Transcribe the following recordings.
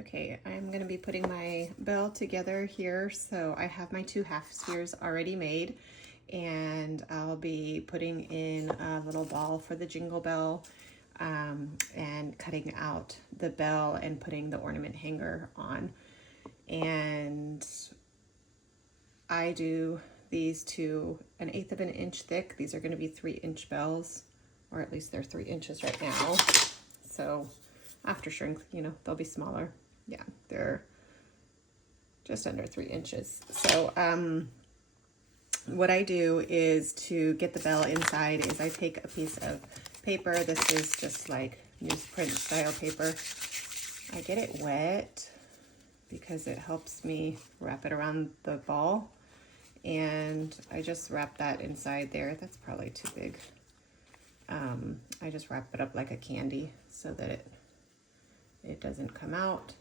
Okay, I'm gonna be putting my bell together here. So I have my 2 half spheres already made, and I'll be putting in a little ball for the jingle bell, and cutting out the bell and putting the ornament hanger on. And I do these to 1/8 of an inch thick. These are gonna be 3-inch bells, or at least they're 3 inches right now. So after shrink, they'll be smaller. Yeah, they're just under 3 inches. So what I do is, to get the bell inside, is I take a piece of paper. This is just like newsprint style paper. I get it wet because it helps me wrap it around the ball. And I just wrap that inside there. That's probably too big. I just wrap it up like a candy so that it doesn't come out.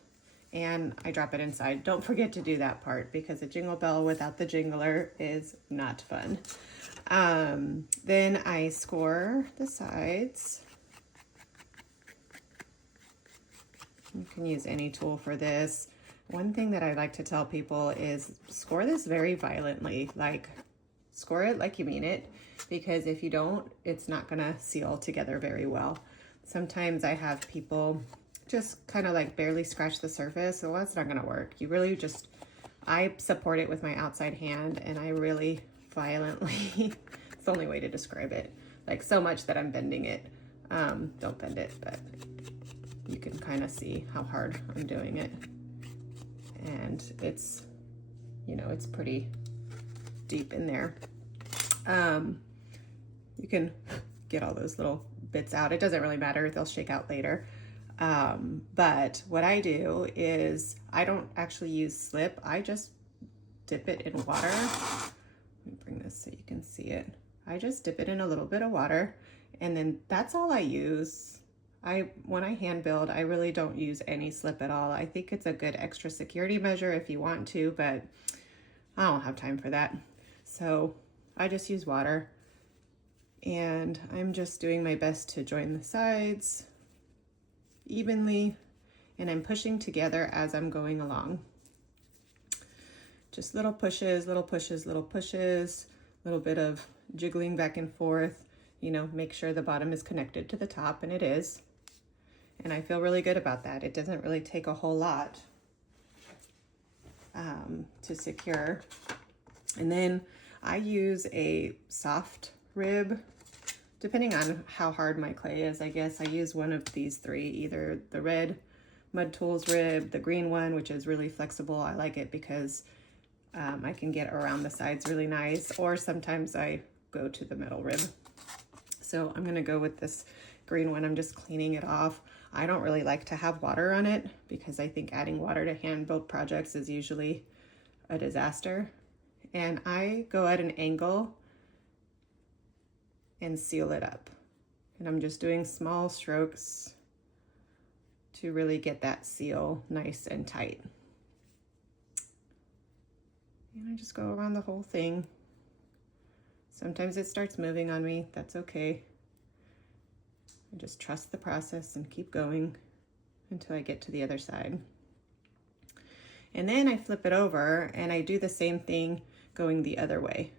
And I drop it inside. Don't forget to do that part, because a jingle bell without the jingler is not fun. Then I score the sides. You can use any tool for this. One thing that I like to tell people is score this very violently. Like, score it like you mean it, because if you don't, it's not gonna seal together very well. Sometimes I have people just kind of like barely scratch the surface, so that's not gonna work. You really just, I support it with my outside hand, and I really violently, it's the only way to describe it, like so much that I'm bending it. Don't bend it, but you can kind of see how hard I'm doing it. And it's, it's pretty deep in there. You can get all those little bits out. It doesn't really matter, they'll shake out later. But what I do is, I don't actually use slip. I just dip it in water. Let me bring this so you can see it. I just dip it in a little bit of water, and then that's all I use. When I hand build, I really don't use any slip at all. I think it's a good extra security measure if you want to, but I don't have time for that. So I just use water, and I'm just doing my best to join the sides evenly, and I'm pushing together as I'm going along. Just little pushes, little pushes, little pushes, little bit of jiggling back and forth, make sure the bottom is connected to the top, and it is. And I feel really good about that. It doesn't really take a whole lot to secure. And then I use a soft rib, depending on how hard my clay is. I guess I use one of these 3, either the red Mud Tools rib, the green one, which is really flexible. I like it because I can get around the sides really nice, or sometimes I go to the metal rib. So I'm gonna go with this green one. I'm just cleaning it off. I don't really like to have water on it, because I think adding water to hand build projects is usually a disaster. And I go at an angle and seal it up. And I'm just doing small strokes to really get that seal nice and tight. And I just go around the whole thing. Sometimes it starts moving on me, that's okay. I just trust the process and keep going until I get to the other side. And then I flip it over, and I do the same thing going the other way.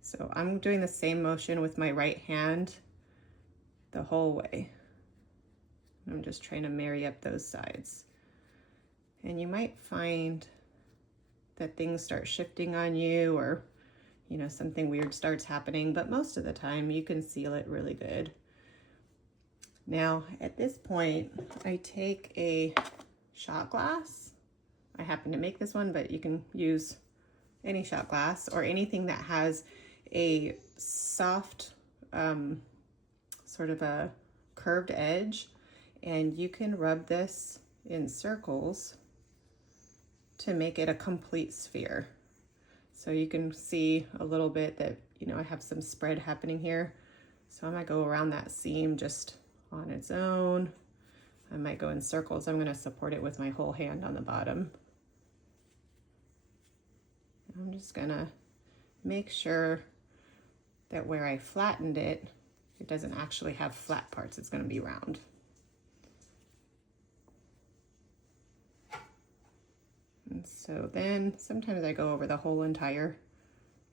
So I'm doing the same motion with my right hand the whole way. I'm just trying to marry up those sides. And you might find that things start shifting on you, or something weird starts happening, but most of the time you can seal it really good. Now, at this point, I take a shot glass. I happen to make this one, but you can use any shot glass or anything that has a soft, sort of a curved edge, and you can rub this in circles to make it a complete sphere. So you can see a little bit that, I have some spread happening here. So I might go around that seam just on its own. I might go in circles. I'm gonna support it with my whole hand on the bottom. I'm just gonna make sure that where I flattened it, it doesn't actually have flat parts. It's gonna be round. And so then sometimes I go over the whole entire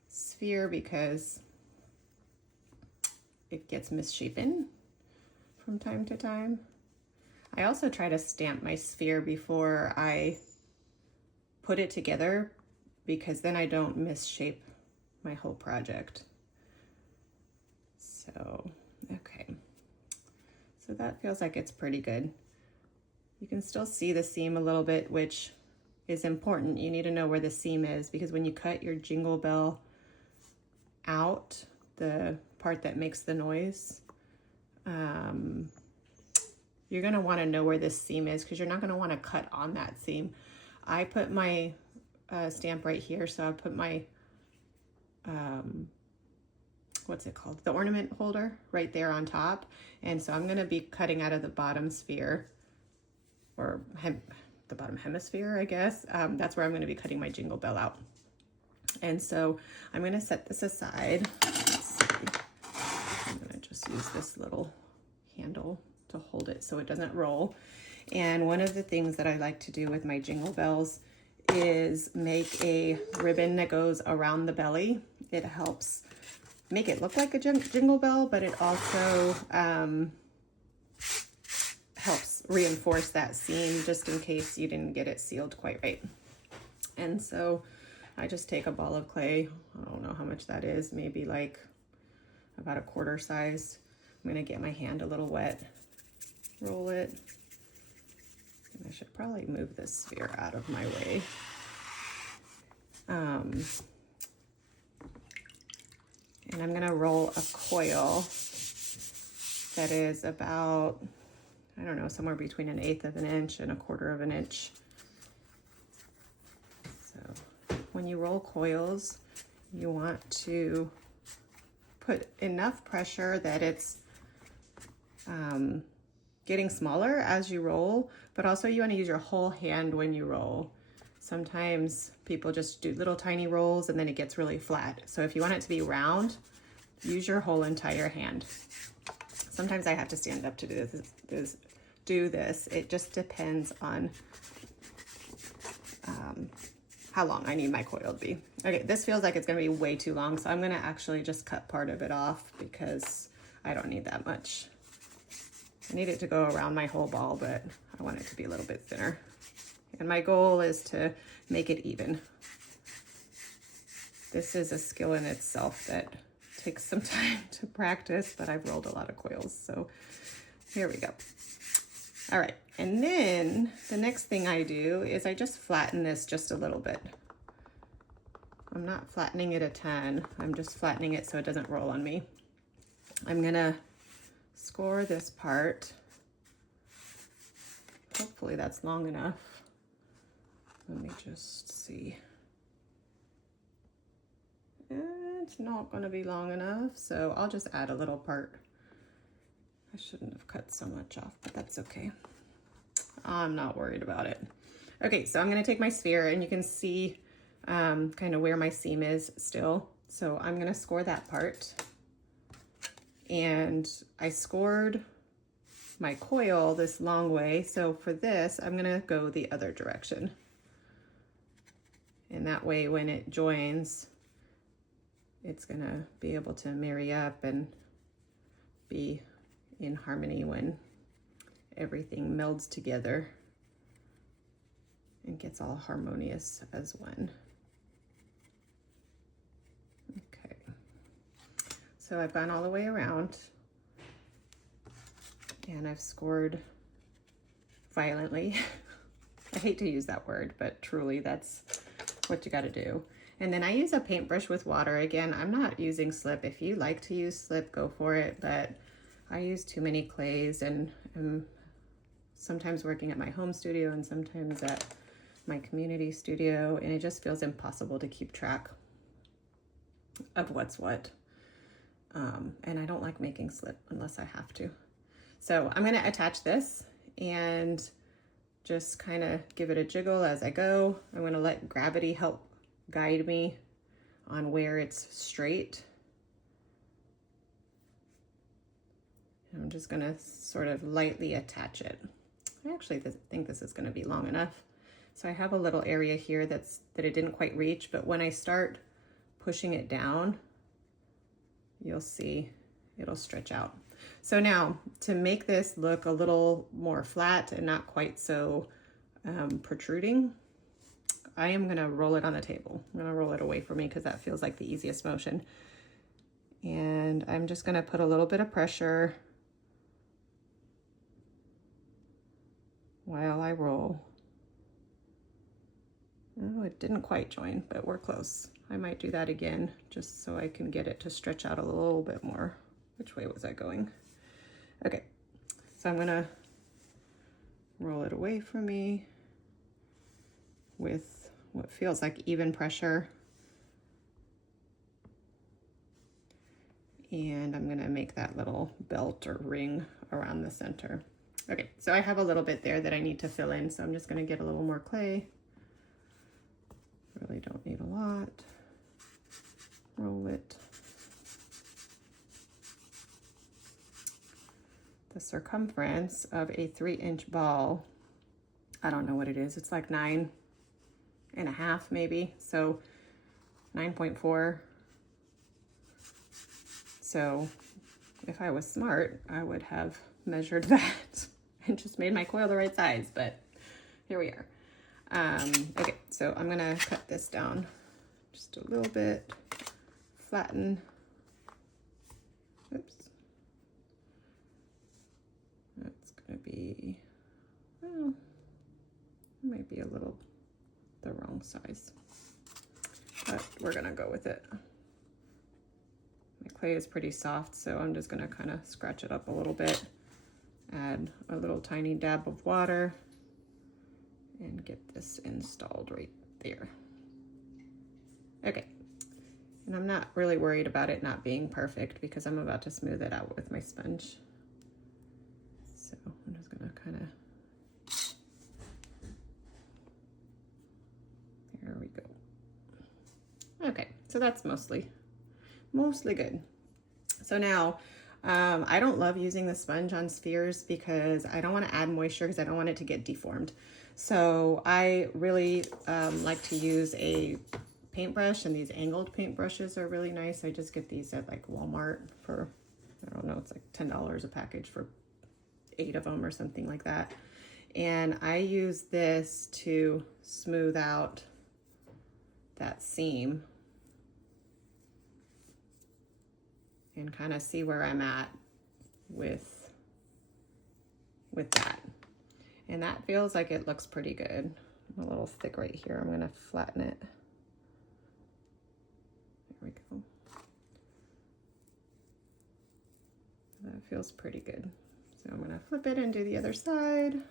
sphere because it gets misshapen from time to time. I also try to stamp my sphere before I put it together because then I don't misshape my whole project. So, okay. So that feels like it's pretty good. You can still see the seam a little bit, which is important. You need to know where the seam is because when you cut your Jingle Bell out, the part that makes the noise, you're gonna wanna know where this seam is because you're not gonna wanna cut on that seam. I put my stamp right here, so I put my, what's it called? The ornament holder right there on top. And so I'm gonna be cutting out of the bottom sphere, or the bottom hemisphere, I guess. That's where I'm gonna be cutting my Jingle Bell out. And so I'm gonna set this aside. Let's see. I'm gonna just use this little handle to hold it so it doesn't roll. And one of the things that I like to do with my Jingle Bells is make a ribbon that goes around the belly. It helps make it look like a jingle bell, but it also helps reinforce that seam just in case you didn't get it sealed quite right. And so I just take a ball of clay. I don't know how much that is, maybe like about a quarter size. I'm gonna get my hand a little wet, roll it. And I should probably move this sphere out of my way. And I'm gonna roll a coil that is about, I don't know, somewhere between 1/8 of an inch and 1/4 of an inch. So when you roll coils, you want to put enough pressure that it's getting smaller as you roll, but also you want to use your whole hand when you roll. Sometimes people just do little tiny rolls and then it gets really flat. So if you want it to be round, use your whole entire hand. Sometimes I have to stand up to do this. It just depends on how long I need my coil to be. Okay, this feels like it's gonna be way too long, so I'm gonna actually just cut part of it off because I don't need that much. I need it to go around my whole ball, but I want it to be a little bit thinner. And my goal is to make it even. This is a skill in itself that takes some time to practice, but I've rolled a lot of coils, so here we go. All right, and then the next thing I do is I just flatten this just a little bit. I'm not flattening it a ton, I'm just flattening it so it doesn't roll on me. I'm gonna score this part. Hopefully that's long enough. Let me just see. It's not gonna be long enough, so I'll just add a little part. I shouldn't have cut so much off, but that's okay. I'm not worried about it. Okay, so I'm gonna take my sphere and you can see kind of where my seam is still. So I'm gonna score that part. And I scored my coil this long way. So for this, I'm gonna go the other direction. And that way when it joins, it's gonna be able to marry up and be in harmony when everything melds together and gets all harmonious as one. Okay, so I've gone all the way around and I've scored violently. I hate to use that word, but truly that's what you gotta do. And then I use a paintbrush with water. Again, I'm not using slip. If you like to use slip, go for it, but I use too many clays and I'm sometimes working at my home studio and sometimes at my community studio, and it just feels impossible to keep track of what's what. And I don't like making slip unless I have to. So I'm gonna attach this and just kind of give it a jiggle as I go. I'm gonna let gravity help guide me on where it's straight. And I'm just gonna sort of lightly attach it. I actually think this is gonna be long enough. So I have a little area here that it didn't quite reach, but when I start pushing it down, you'll see it'll stretch out. So now to make this look a little more flat and not quite so protruding, I am gonna roll it on the table. I'm gonna roll it away from me because that feels like the easiest motion. And I'm just gonna put a little bit of pressure while I roll. Oh, it didn't quite join, but we're close. I might do that again just so I can get it to stretch out a little bit more. Which way was I going? Okay, so I'm gonna roll it away from me with what feels like even pressure. And I'm gonna make that little belt or ring around the center. Okay, so I have a little bit there that I need to fill in, so I'm just gonna get a little more clay. Really don't need a lot. Roll it. The circumference of a 3-inch ball, I don't know what it is. It's like 9.5 maybe. So 9.4. So if I was smart, I would have measured that and just made my coil the right size, but here we are. Okay, so I'm gonna cut this down just a little bit, flatten. Oops. That's gonna be, well, it might be a little the wrong size, but we're gonna go with it. My clay is pretty soft, so I'm just gonna kind of scratch it up a little bit, add a little tiny dab of water, and get this installed right there. Okay, and I'm not really worried about it not being perfect because I'm about to smooth it out with my sponge. So I'm just gonna kind of, there we go. Okay, so that's mostly good. So now, I don't love using the sponge on spheres because I don't want to add moisture because I don't want it to get deformed. So I really like to use a paintbrush, and these angled paintbrushes are really nice. I just get these at like Walmart for, I don't know, it's like $10 a package for 8 of them or something like that. And I use this to smooth out that seam and kind of see where I'm at with that. And that feels like it looks pretty good. I'm a little thick right here. I'm gonna flatten it. There we go. That feels pretty good. So I'm gonna flip it and do the other side.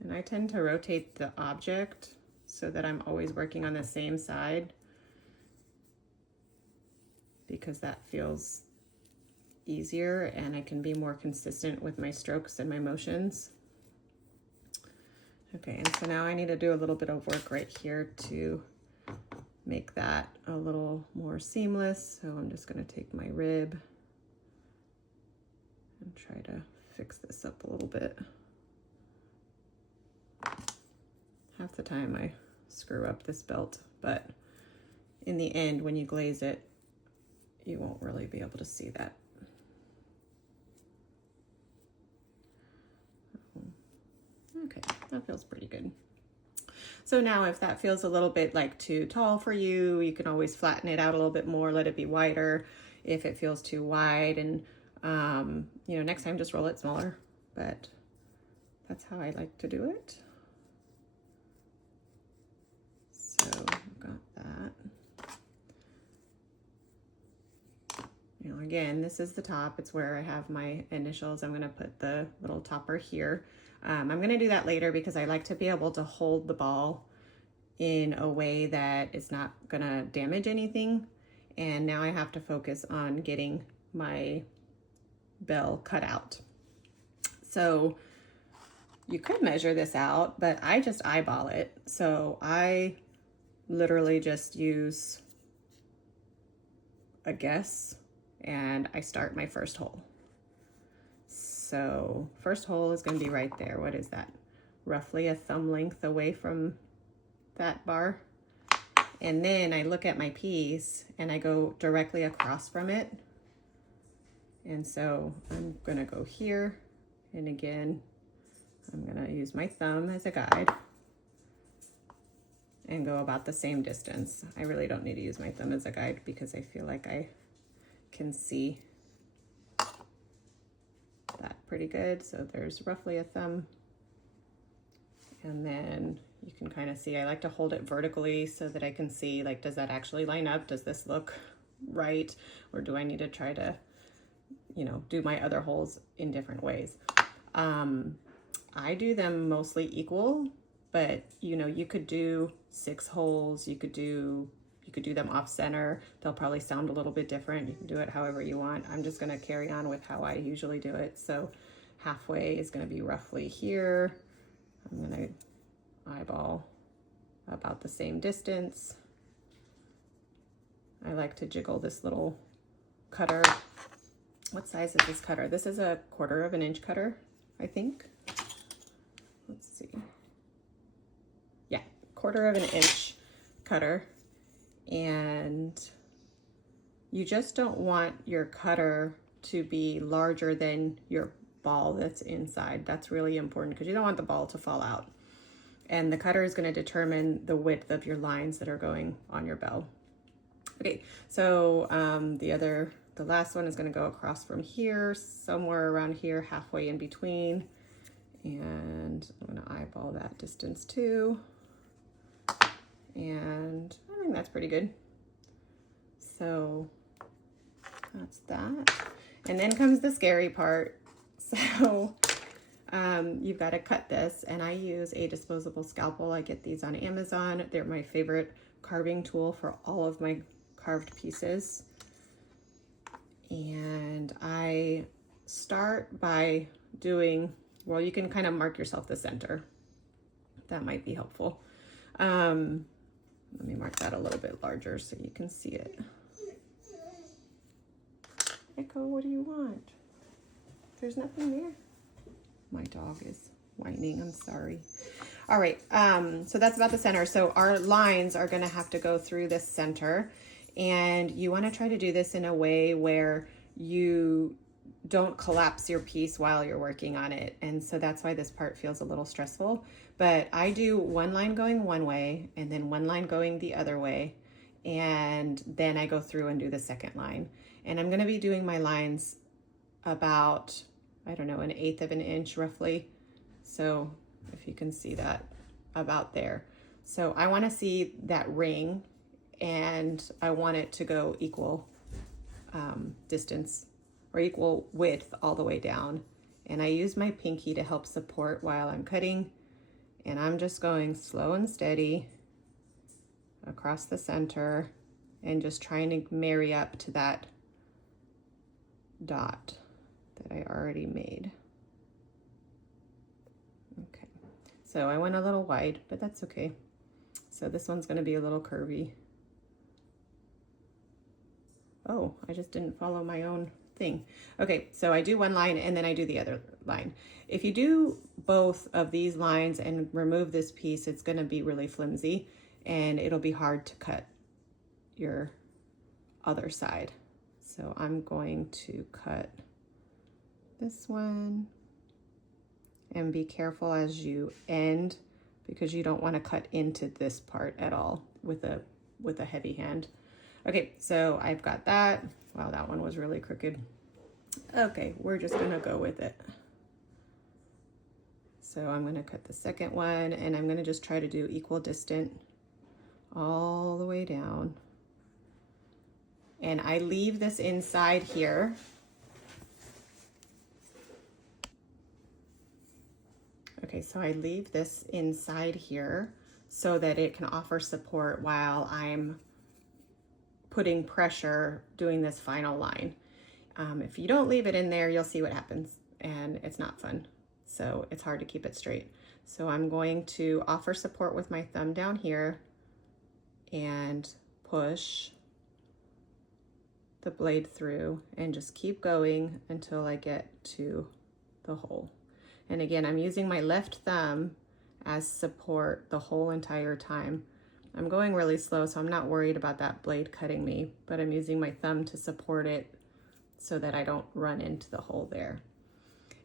And I tend to rotate the object so that I'm always working on the same side because that feels easier and I can be more consistent with my strokes and my motions. Okay, and so now I need to do a little bit of work right here to make that a little more seamless. So I'm just gonna take my rib and try to fix this up a little bit. Half the time I screw up this belt, but in the end, when you glaze it, you won't really be able to see that. Okay, that feels pretty good. So now if that feels a little bit like too tall for you, you can always flatten it out a little bit more, let it be wider if it feels too wide. And, you know, next time just roll it smaller, but that's how I like to do it. So I've got that. You know, again, this is the top. It's where I have my initials. I'm going to put the little topper here. I'm going to do that later because I like to be able to hold the ball in a way that it's not going to damage anything. And now I have to focus on getting my bell cut out. So you could measure this out, but I just eyeball it. So I literally just use a guess and I start my first hole. So first hole is going to be right there. What is that? Roughly a thumb length away from that bar. And then I look at my piece and I go directly across from it. And so I'm going to go here. And again, I'm going to use my thumb as a guide and go about the same distance. I really don't need to use my thumb as a guide because I feel like I can see that pretty good. So there's roughly a thumb. And then you can kind of see, I like to hold it vertically so that I can see, like, does that actually line up? Does this look right? Or do I need to try to, you know, do my other holes in different ways? I do them mostly equal, but you know, you could do 6 holes, you could do them off center. They'll probably sound a little bit different. You can do it however you want. I'm just gonna carry on with how I usually do it. So halfway is gonna be roughly here. I'm gonna eyeball about the same distance. I like to jiggle this little cutter. What size is this cutter? This is a 1/4 of an inch cutter, I think. Let's see. Yeah, 1/4 of an inch cutter. And you just don't want your cutter to be larger than your ball that's inside. That's really important because you don't want the ball to fall out. And the cutter is going to determine the width of your lines that are going on your bell. Okay, so the last one is going to go across from here, somewhere around here, halfway in between. And I'm going to eyeball that distance too. And I think that's pretty good. So that's that. And then comes the scary part. So you've got to cut this, and I use a disposable scalpel. I get these on Amazon. They're my favorite carving tool for all of my carved pieces. And I start by doing, well, you can kind of mark yourself the center. That might be helpful. Let me mark that a little bit larger so you can see it. Echo, what do you want? There's nothing there. My dog is whining, I'm sorry. All right, so that's about the center. So our lines are gonna have to go through this center, and you wanna try to do this in a way where you don't collapse your piece while you're working on it. And so that's why this part feels a little stressful. But I do one line going one way and then one line going the other way. And then I go through and do the second line. And I'm gonna be doing my lines about, I don't know, 1/8 of an inch roughly. So if you can see that, about there. So I wanna see that ring, and I want it to go equal distance or equal width all the way down. And I use my pinky to help support while I'm cutting. And I'm just going slow and steady across the center and just trying to marry up to that dot that I already made. Okay, so I went a little wide, but that's okay. So this one's gonna be a little curvy. Oh, I just didn't follow my own thing. Okay, so I do one line and then I do the other line. If you do both of these lines and remove this piece, it's gonna be really flimsy and it'll be hard to cut your other side. So I'm going to cut this one, and be careful as you end because you don't want to cut into this part at all with a heavy hand. Okay, so I've got that. Wow, that one was really crooked. Okay, we're just gonna go with it. So I'm gonna cut the second one, and I'm gonna just try to do equal distant all the way down. And I leave this inside here. Okay, so I leave this inside here so that it can offer support while I'm putting pressure doing this final line. If you don't leave it in there, you'll see what happens, and it's not fun. So it's hard to keep it straight. So I'm going to offer support with my thumb down here and push the blade through and just keep going until I get to the hole. And again, I'm using my left thumb as support the whole entire time. I'm going really slow, so I'm not worried about that blade cutting me, but I'm using my thumb to support it so that I don't run into the hole there.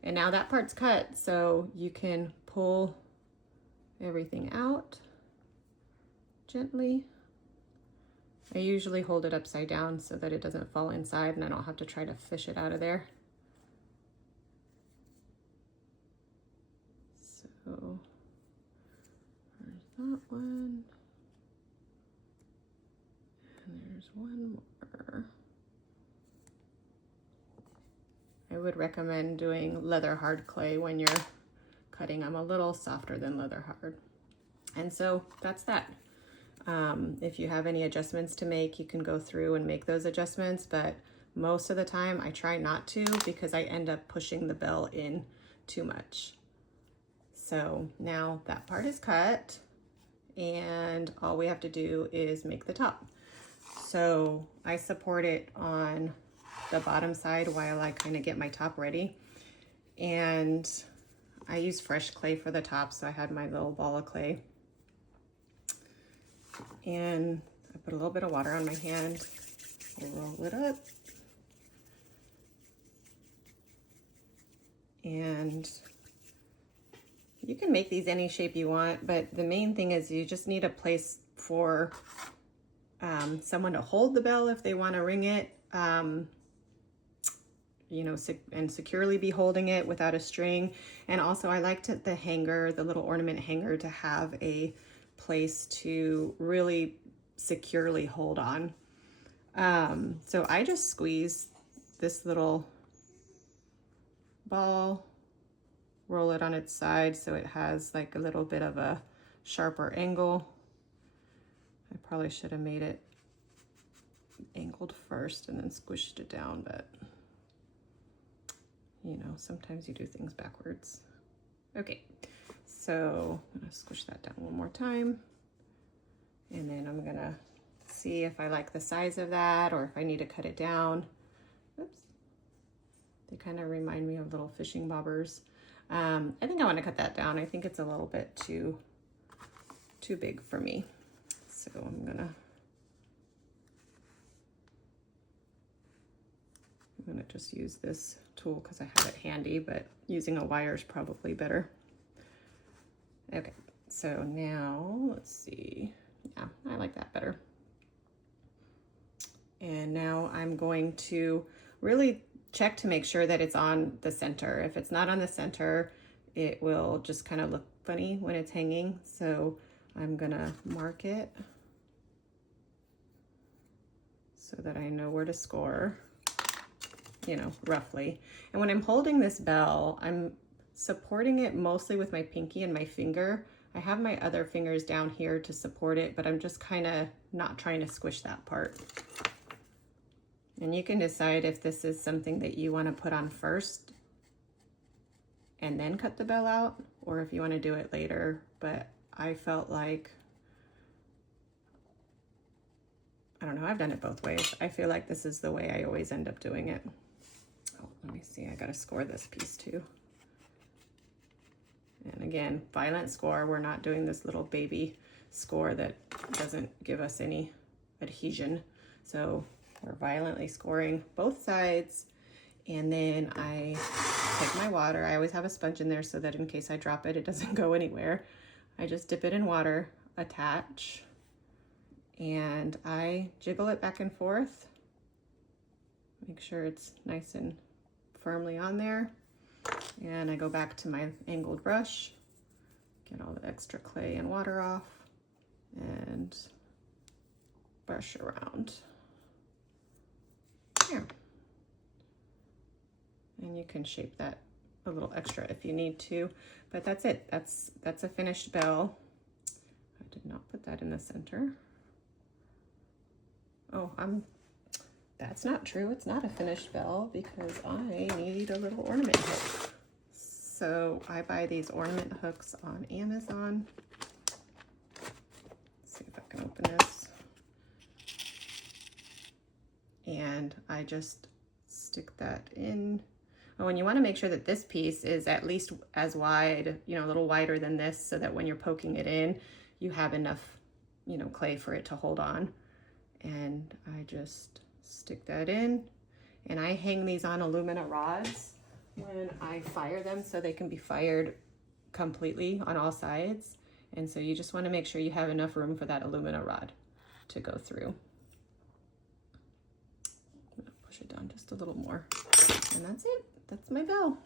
And now that part's cut, so you can pull everything out gently. I usually hold it upside down so that it doesn't fall inside and I don't have to try to fish it out of there. So there's that one. And there's one more. I would recommend doing leather hard clay when you're cutting. I'm a little softer than leather hard. And so that's that. If you have any adjustments to make, you can go through and make those adjustments, but most of the time I try not to because I end up pushing the bell in too much. So now that part is cut and all we have to do is make the top. So I support it on the bottom side while I kind of get my top ready. And I use fresh clay for the top, so I had my little ball of clay. And I put a little bit of water on my hand, roll it up. And you can make these any shape you want, but the main thing is you just need a place for someone to hold the bell if they want to ring it, you know, and securely be holding it without a string. And also I liked the hanger, the little ornament hanger, to have a place to really securely hold on. So I just squeeze this little ball, roll it on its side so it has like a little bit of a sharper angle. I probably should have made it angled first and then squished it down, but you know, sometimes you do things backwards. Okay, so I'm gonna squish that down one more time. And then I'm gonna see if I like the size of that or if I need to cut it down. Oops. They kind of remind me of little fishing bobbers. I think I want to cut that down. I think it's a little bit too big for me. So I'm gonna just use this tool because I have it handy, but using a wire is probably better. Okay, so now let's see. Yeah, I like that better. And now I'm going to really check to make sure that it's on the center. If it's not on the center, it will just kind of look funny when it's hanging. So I'm gonna mark it so that I know where to score, you know, roughly. And when I'm holding this bell, I'm supporting it mostly with my pinky and my finger. I have my other fingers down here to support it, but I'm just kind of not trying to squish that part. And you can decide if this is something that you want to put on first and then cut the bell out, or if you want to do it later. But I felt like, I don't know, I've done it both ways. I feel like this is the way I always end up doing it. Oh, let me see, I gotta score this piece too. And again, violent score. We're not doing this little baby score that doesn't give us any adhesion. So we're violently scoring both sides. And then I take my water. I always have a sponge in there so that in case I drop it, it doesn't go anywhere. I just dip it in water, attach, and I jiggle it back and forth. Make sure it's nice and firmly on there. And I go back to my angled brush, get all the extra clay and water off, and brush around. There. And you can shape that a little extra if you need to, but that's it. That's a finished bell. I did not put that in the center. Oh, that's not true. It's not a finished bell because I need a little ornament hook. So I buy these ornament hooks on Amazon. Let's see if I can open this. And I just stick that in. And you want to make sure that this piece is at least as wide, you know, a little wider than this, so that when you're poking it in, you have enough, you know, clay for it to hold on. And I just stick that in, and I hang these on alumina rods when I fire them so they can be fired completely on all sides. And so you just want to make sure you have enough room for that alumina rod to go through. I'm gonna push it down just a little more, and that's it. That's my bell.